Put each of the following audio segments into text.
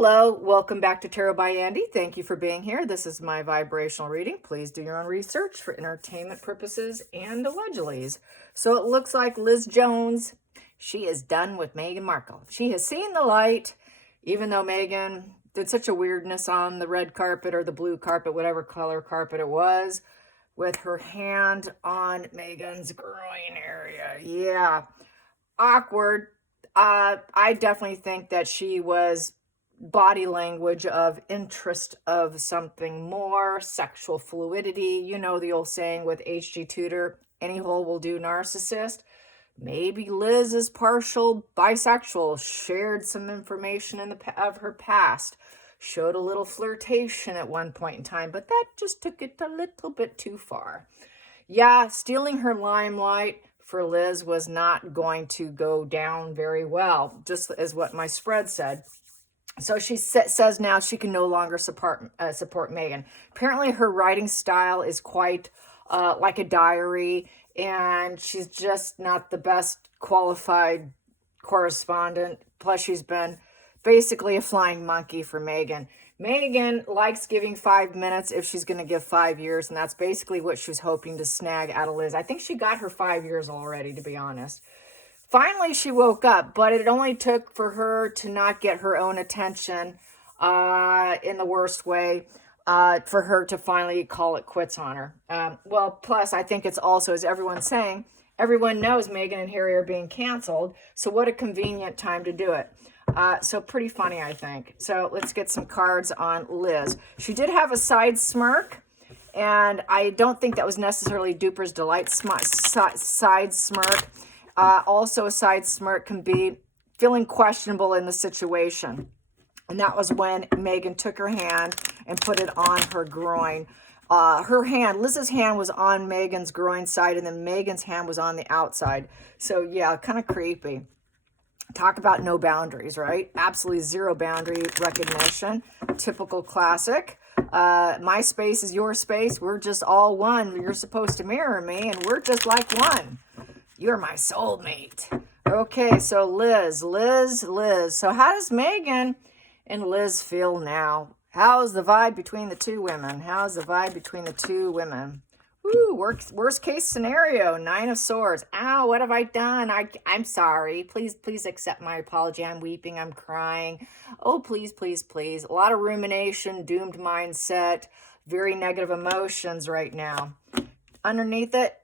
Hello, welcome back to Tarot by Andy. Thank you for being here. This is my vibrational reading. Please do your own research for entertainment purposes and allegedlys. So it looks like Liz Jones, she is done with Meghan Markle. She has seen the light, even though Meghan did such a weirdness on the red carpet or the blue carpet, whatever color carpet it was, with her hand on Meghan's groin area. Yeah, awkward. I definitely think that she was body language of interest of something more, sexual fluidity. You know the old saying with H.G. Tudor, any hole will do narcissist. Maybe Liz is partial bisexual, shared some information of her past, showed a little flirtation at one point in time, but that just took it a little bit too far. Yeah, stealing her limelight for Liz was not going to go down very well, just as what my spread said. So she says now she can no longer support Meghan. Apparently her writing style is quite like a diary, and she's just not the best qualified correspondent. Plus she's been basically a flying monkey for Meghan. Meghan likes giving 5 minutes if she's going to give 5 years, and that's basically what she was hoping to snag out of Liz. I think she got her 5 years already, to be honest. Finally, she woke up, but it only took for her to not get her own attention in the worst way for her to finally call it quits on her. Well, plus, I think it's also, as everyone's saying, everyone knows Meghan and Harry are being canceled, so what a convenient time to do it. So pretty funny, I think. So let's get some cards on Liz. She did have a side smirk, and I don't think that was necessarily Duper's Delight side smirk. Also, a side smirk can be feeling questionable in the situation. And that was when Meghan took her hand and put it on her groin. Liz's hand was on Meghan's groin side, and then Meghan's hand was on the outside. So, yeah, kind of creepy. Talk about no boundaries, right? Absolutely zero boundary recognition. Typical classic. My space is your space. We're just all one. You're supposed to mirror me, and we're just like one. You're my soulmate. Okay, so Liz. So how does Meghan and Liz feel now? How's the vibe between the two women? Ooh, worst case scenario, 9 of Swords. Ow, what have I done? I'm sorry. Please accept my apology. I'm weeping, I'm crying. Oh, please. A lot of rumination, doomed mindset, very negative emotions right now. Underneath it,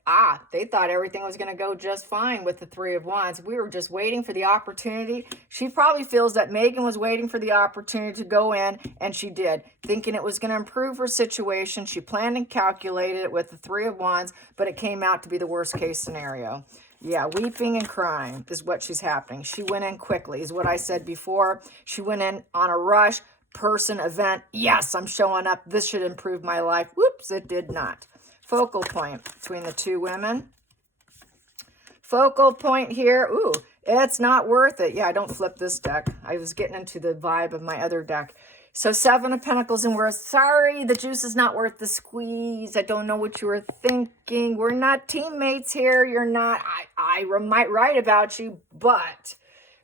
they thought everything was going to go just fine with the Three of Wands. We were just waiting for the opportunity. She probably feels that Meghan was waiting for the opportunity to go in, and she did, thinking it was going to improve her situation. She planned and calculated it with the Three of Wands, but it came out to be the worst case scenario. Yeah, weeping and crying is what she's happening. She went in quickly, is what I said before. She went in on a rush, person, event. Yes, I'm showing up. This should improve my life. Whoops, it did not. Focal point between the two women. Focal point here. Ooh, it's not worth it. Yeah, I don't flip this deck. I was getting into the vibe of my other deck. So 7 of Pentacles and we're sorry, the juice is not worth the squeeze. I don't know what you were thinking. We're not teammates here. You're not. I might write about you, but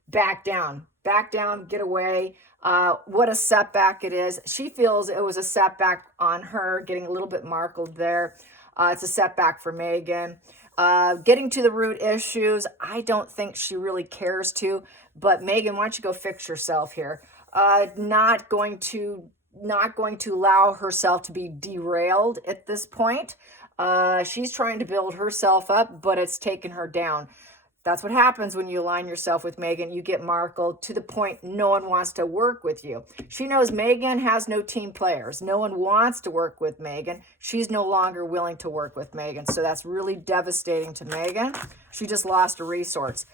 back down. Back down, get away. What a setback it is. She feels it was a setback on her, getting a little bit markled there. It's a setback for Meghan. Getting to the root issues, I don't think she really cares to, but Meghan, why don't you go fix yourself here? Not going to allow herself to be derailed at this point. She's trying to build herself up, but it's taken her down. That's what happens when you align yourself with Meghan. You get markled to the point no one wants to work with you. She knows Meghan has no team players. No one wants to work with Meghan. She's no longer willing to work with Meghan. So that's really devastating to Meghan. She just lost a resource.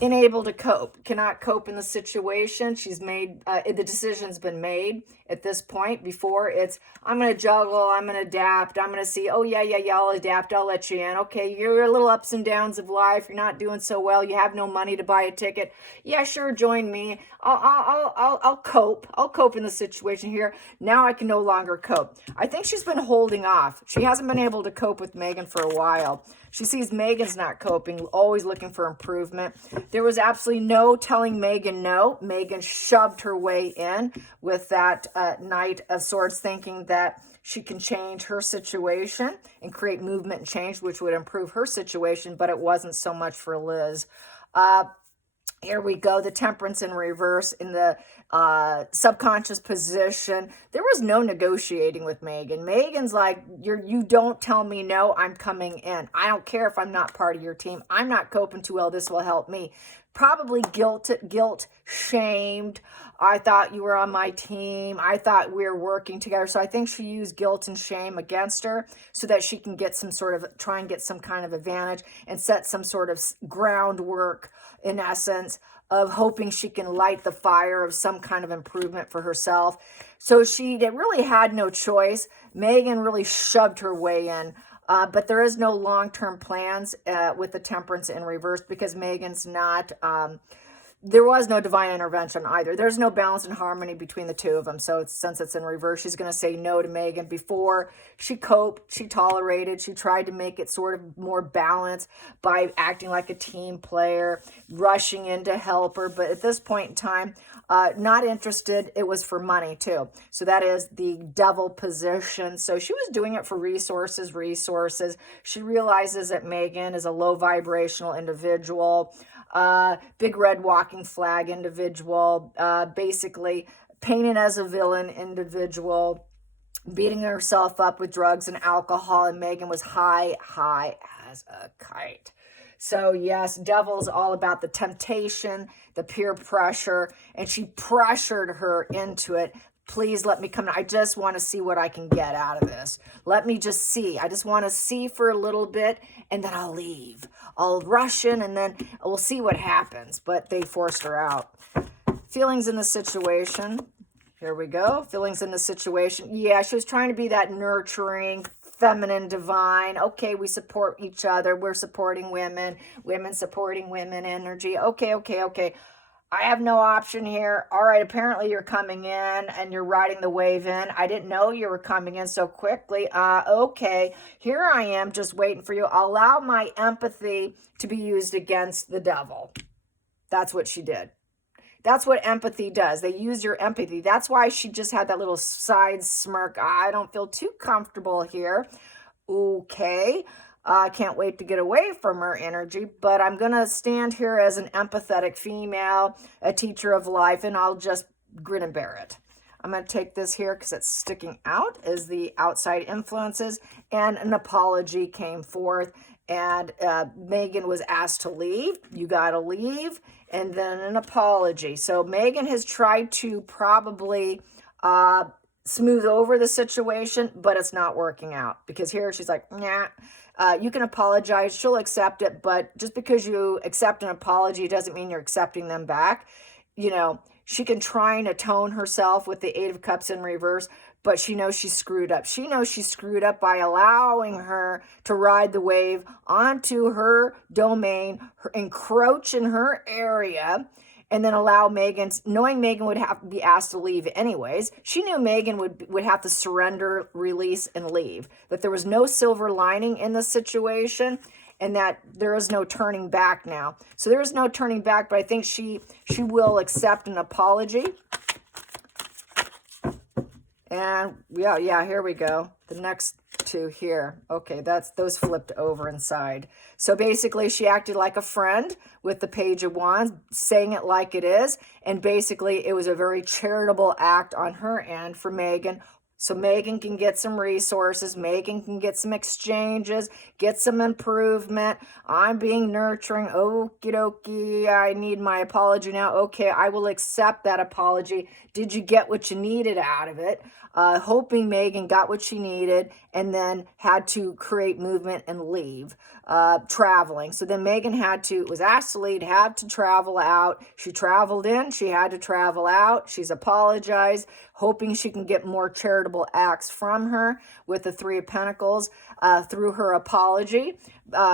Unable to cope, cannot cope in the situation. She's made, the decision's been made at this point. Before it's, I'm going to juggle, I'm going to adapt, I'm going to see, oh yeah, I'll adapt, I'll let you in. Okay, you're a little ups and downs of life, you're not doing so well, you have no money to buy a ticket. Yeah, sure, join me. I'll cope in the situation here. Now I can no longer cope. I think she's been holding off. She hasn't been able to cope with Meghan for a while. She sees Megan's not coping, always looking for improvement. There was absolutely no telling Megan no. Megan shoved her way in with that Knight of Swords, thinking that she can change her situation and create movement and change, which would improve her situation, but it wasn't so much for Liz. Here we go, the Temperance in reverse in the subconscious position. There was no negotiating with Megan. Megan's like, you don't tell me no, I'm coming in. I don't care if I'm not part of your team. I'm not coping too well. This will help me. Probably guilt, shamed. I thought you were on my team. I thought we were working together. So I think she used guilt and shame against her so that she can get some sort of, try and get some kind of advantage and set some sort of groundwork, in essence, of hoping she can light the fire of some kind of improvement for herself. So she really had no choice. Megan really shoved her way in. But there is no long-term plans with the Temperance in reverse because Megan's not, there was no divine intervention either. There's no balance and harmony between the two of them. So since it's in reverse, she's going to say no to Megan. Before, she coped, she tolerated, she tried to make it sort of more balanced by acting like a team player, rushing in to help her. But at this point in time, not interested. It was for money too. So that is the devil position. So she was doing it for resources. She realizes that Megan is a low vibrational individual, big red walking flag individual, basically painted as a villain individual, beating herself up with drugs and alcohol, and Megan was high as a kite. So yes, devil's all about the temptation, the peer pressure, and she pressured her into it. Please let me come. I just want to see what I can get out of this. Let me just see. I just want to see for a little bit, and then I'll leave. I'll rush in, and then we'll see what happens. But they forced her out. Feelings in the situation. Here we go. Feelings in the situation. Yeah, she was trying to be that nurturing, feminine, divine. Okay, we support each other. We're supporting women. Women supporting women energy. Okay. I have no option here. All right, apparently you're coming in and you're riding the wave in. I didn't know you were coming in so quickly. Okay, here I am just waiting for you. I'll allow my empathy to be used against the devil. That's what she did. That's what empathy does. They use your empathy. That's why she just had that little side smirk. I don't feel too comfortable here. Okay. I can't wait to get away from her energy, but I'm going to stand here as an empathetic female, a teacher of life, and I'll just grin and bear it. I'm going to take this here because it's sticking out as the outside influences, and an apology came forth, and Megan was asked to leave. You got to leave, and then an apology. So Megan has tried to probably smooth over the situation, but it's not working out because here she's like, nah. You can apologize. She'll accept it. But just because you accept an apology doesn't mean you're accepting them back. You know, she can try and atone herself with the Eight of Cups in reverse, but she knows she's screwed up. She knows she's screwed up by allowing her to ride the wave onto her domain, encroach in her area, and then allow Megan, knowing Megan would have to be asked to leave anyways. She knew Megan would have to surrender, release, and leave. That there was no silver lining in the situation, and that there is no turning back now. So there is no turning back, but I think she will accept an apology. And yeah, here we go. The next two here. Okay, those flipped over inside. So basically she acted like a friend with the Page of Wands, saying it like it is. And basically it was a very charitable act on her end for Megan. So Megan can get some resources. Megan can get some exchanges, get some improvement. I'm being nurturing. Okie dokie. I need my apology now. Okay, I will accept that apology. Did you get what you needed out of it? Hoping Megan got what she needed and then had to create movement and leave, traveling. So then Megan was asked to leave, had to travel out. She traveled in, she had to travel out. She's apologized, hoping she can get more charitable acts from her with the Three of Pentacles through her apology.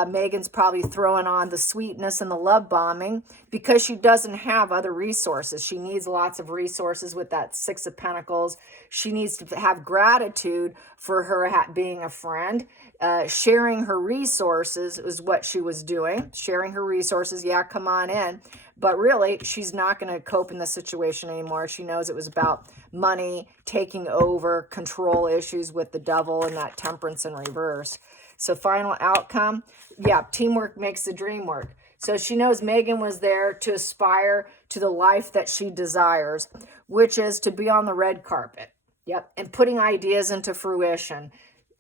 Megan's probably throwing on the sweetness and the love bombing because she doesn't have other resources. She needs lots of resources with that Six of Pentacles. She needs to have gratitude for her being a friend. Sharing her resources is what she was doing. Sharing her resources. Yeah, come on in. But really, she's not going to cope in the situation anymore. She knows it was about money taking over, control issues with the devil and that Temperance in reverse. So final outcome, yeah, teamwork makes the dream work. So she knows Megan was there to aspire to the life that she desires, which is to be on the red carpet. Yep. And putting ideas into fruition.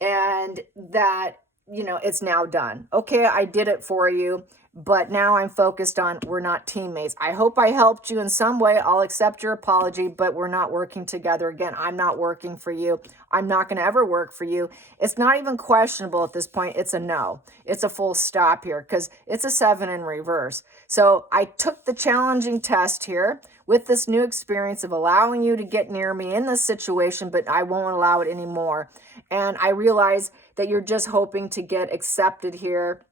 And that, you know, it's now done. Okay, I did it for you. But now I'm focused on we're not teammates. I hope I helped you in some way. I'll accept your apology, but we're not working together. Again, I'm not working for you. I'm not going to ever work for you. It's not even questionable at this point. It's a no. It's a full stop here because it's a 7 in reverse. So I took the challenging test here with this new experience of allowing you to get near me in this situation, but I won't allow it anymore. And I realize that you're just hoping to get accepted here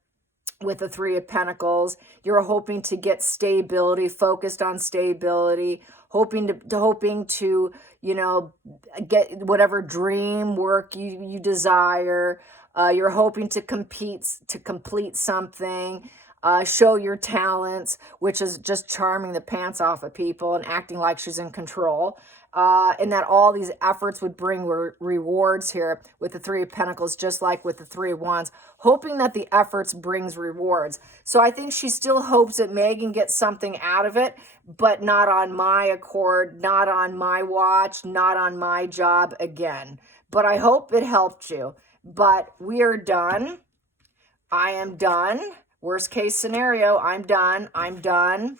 with the Three of Pentacles. You're hoping to get stability, focused on stability, hoping to, you know, get whatever dream work you desire. You're hoping to complete something, show your talents, which is just charming the pants off of people and acting like she's in control. And that all these efforts would bring rewards here with the Three of Pentacles, just like with the Three of Wands, hoping that the efforts brings rewards. So I think she still hopes that Megan gets something out of it, but not on my accord, not on my watch, not on my job again. But I hope it helped you. But we are done. I am done. Worst case scenario, I'm done. I'm done.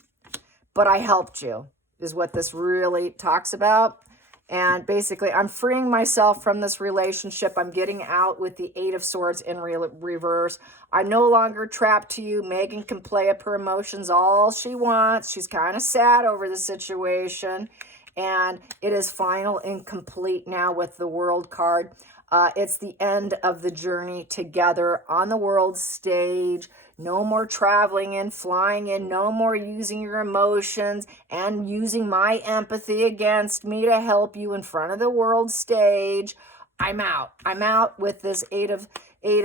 But I helped you, is what this really talks about. And basically, I'm freeing myself from this relationship. I'm getting out with the Eight of Swords in reverse. I'm no longer trapped to you. Megan can play up her emotions all she wants. She's kind of sad over the situation. And it is final and complete now with the World card. It's the end of the journey together on the world stage. No more traveling in, flying in, no more using your emotions and using my empathy against me to help you in front of the world stage. I'm out. I'm out with this Eight of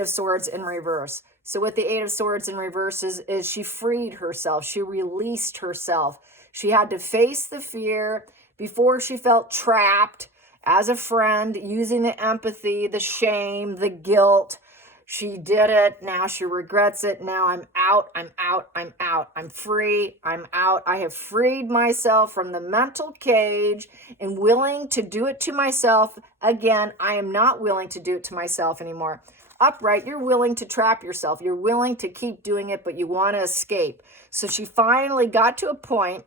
Swords in reverse. So with the Eight of Swords in reverse is she freed herself. She released herself. She had to face the fear before she felt trapped as a friend, using the empathy, the shame, the guilt. She did it. Now she regrets it. Now I'm out. I'm out. I'm out. I'm free. I'm out. I have freed myself from the mental cage and willing to do it to myself. Again, I am not willing to do it to myself anymore. Upright, you're willing to trap yourself. You're willing to keep doing it, but you want to escape. So she finally got to a point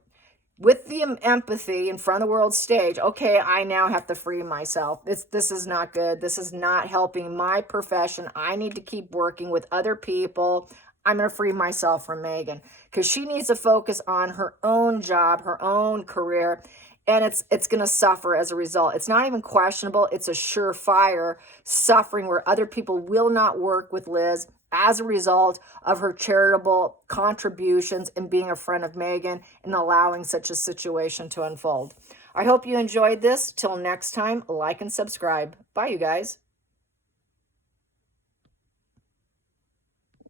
with the empathy in front of the world stage. Okay, I now have to free myself. This is not good. This is not helping my profession. I need to keep working with other people. I'm going to free myself from Megan because she needs to focus on her own job, her own career, and it's going to suffer as a result. It's not even questionable. It's a surefire suffering where other people will not work with Liz as a result of her charitable contributions and being a friend of Megan and allowing such a situation to unfold. I hope you enjoyed this. Till next time, like and subscribe. Bye, you guys.